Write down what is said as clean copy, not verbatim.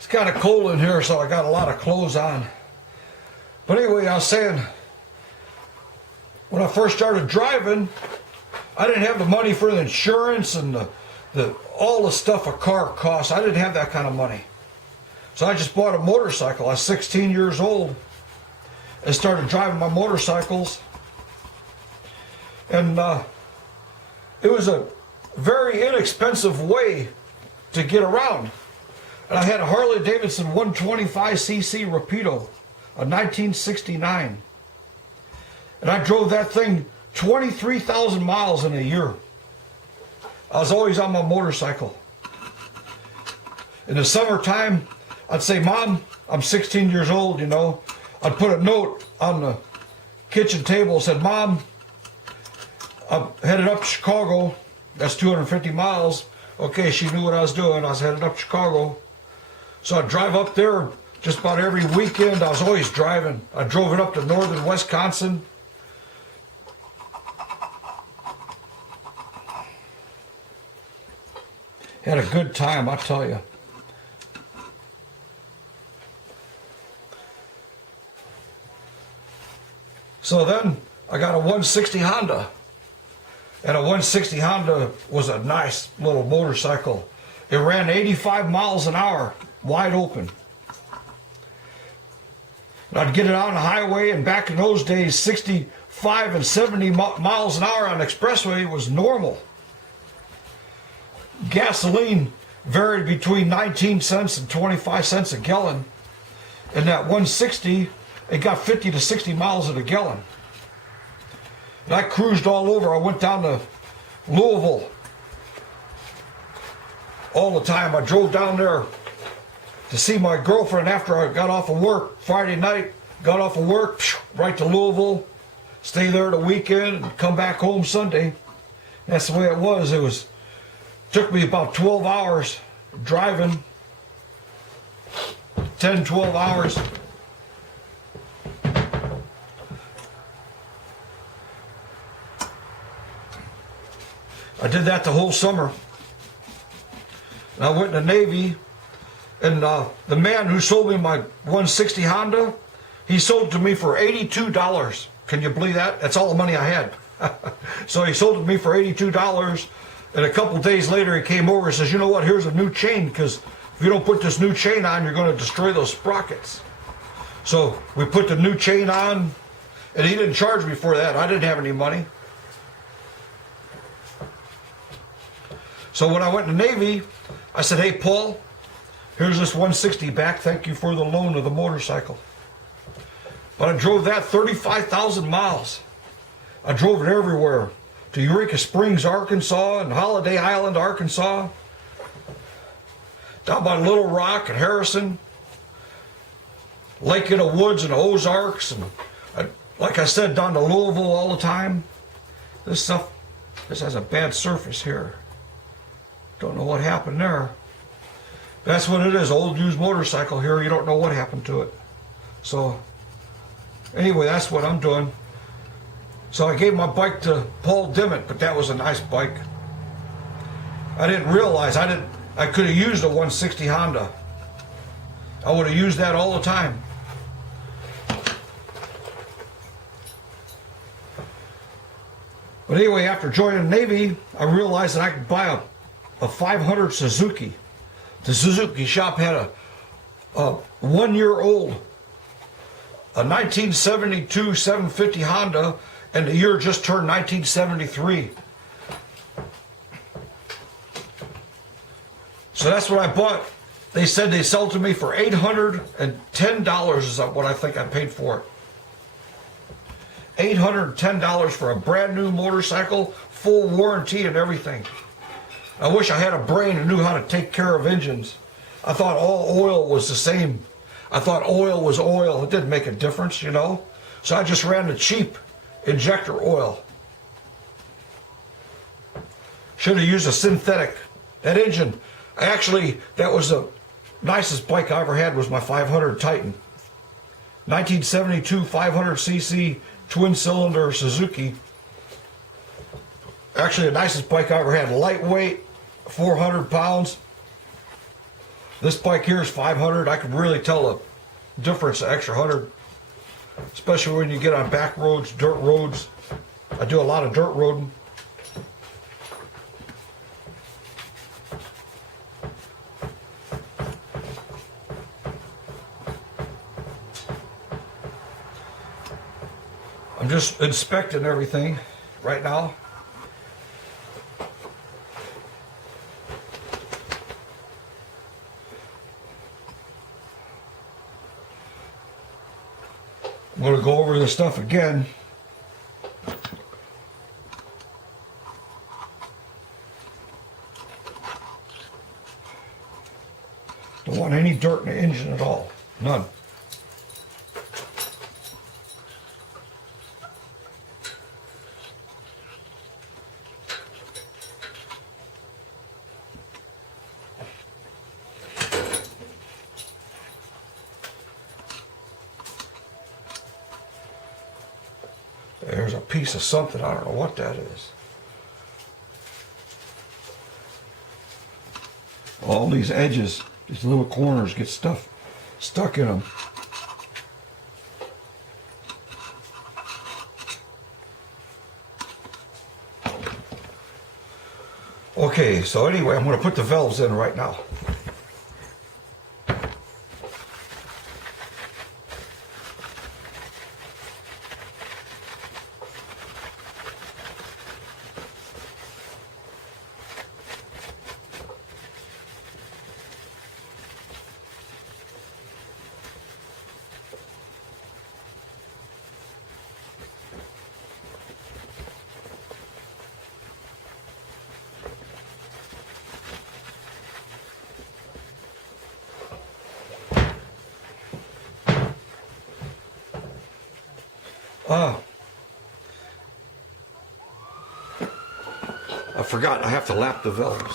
It's kind of cold in here, so I got a lot of clothes on. But anyway, I was saying, when I first started driving, I didn't have the money for the insurance and all the stuff a car costs. I didn't have that kind of money. So I just bought a motorcycle. I was 16 years old and started driving my motorcycles. And it was a very inexpensive way to get around. And I had a Harley Davidson 125cc Rapido, a 1969. And I drove that thing 23,000 miles in a year. I was always on my motorcycle. In the summertime, I'd say, Mom, I'm 16 years old, you know. I'd put a note on the kitchen table that said, Mom, I'm headed up to Chicago. That's 250 miles. Okay, she knew what I was doing. I was headed up to Chicago. So I'd drive up there just about every weekend. I was always driving. I drove it up to northern Wisconsin. Had a good time, I tell you. So then I got a 160 Honda. And a 160 Honda was a nice little motorcycle. It ran 85 miles an hour, wide open. And I'd get it on the highway, and back in those days, 65 and 70 miles an hour on the expressway was normal. Gasoline varied between 19 cents and 25 cents a gallon. And that 160, it got 50 to 60 miles a gallon. And I cruised all over. I went down to Louisville all the time. I drove down there to see my girlfriend after I got off of work Friday night. Got off of work, right to Louisville, stay there the weekend, and come back home Sunday. That's the way it was. It took me about 12 hours driving, 10, 12 hours. I did that the whole summer. And I went in the Navy, and the man who sold me my 160 Honda, he sold it to me for $82. Can you believe that? That's all the money I had. So he sold it to me for $82, and a couple days later he came over and says, you know what, here's a new chain, because if you don't put this new chain on, you're going to destroy those sprockets. So we put the new chain on, and he didn't charge me for that. I didn't have any money. So when I went to the Navy, I said, hey, Paul, here's this 160 back. Thank you for the loan of the motorcycle. But I drove that 35,000 miles. I drove it everywhere. To Eureka Springs, Arkansas, and Holiday Island, Arkansas. Down by Little Rock and Harrison. Lake in the Woods and the Ozarks. And like I said, down to Louisville all the time. This has a bad surface here. Don't know what happened there. That's what it is, old used motorcycle here. You don't know what happened to it. So, anyway, that's what I'm doing. So I gave my bike to Paul Dimmitt, but that was a nice bike. I didn't realize I could have used a 160 Honda. I would have used that all the time. But anyway, after joining the Navy, I realized that I could buy a 500 Suzuki. The Suzuki shop had a 1 year old, a 1972 750 Honda, and the year just turned 1973. So that's what I bought. They said they sold to me for $810 is what I think I paid for it. $810 for a brand new motorcycle, full warranty and everything. I wish I had a brain and knew how to take care of engines. I thought all oil was the same. I thought oil was oil. It didn't make a difference, you know. So I just ran the cheap injector oil. Should have used a synthetic. That engine, that was the nicest bike I ever had, was my 500 Titan. 1972 500cc twin cylinder Suzuki. Actually, the nicest bike I ever had. Lightweight, 400 pounds. This bike here is 500. I can really tell the difference, the extra 100, especially when you get on back roads, dirt roads. I do a lot of dirt roading. I'm just inspecting everything right now. I'm going to go over this stuff again. Don't want any dirt in the engine at all. None. There's a piece of something, I don't know what that is. All these edges, these little corners get stuff stuck in them. Okay, so anyway, I'm going to put the valves in right now. I forgot, I have to lap the valves.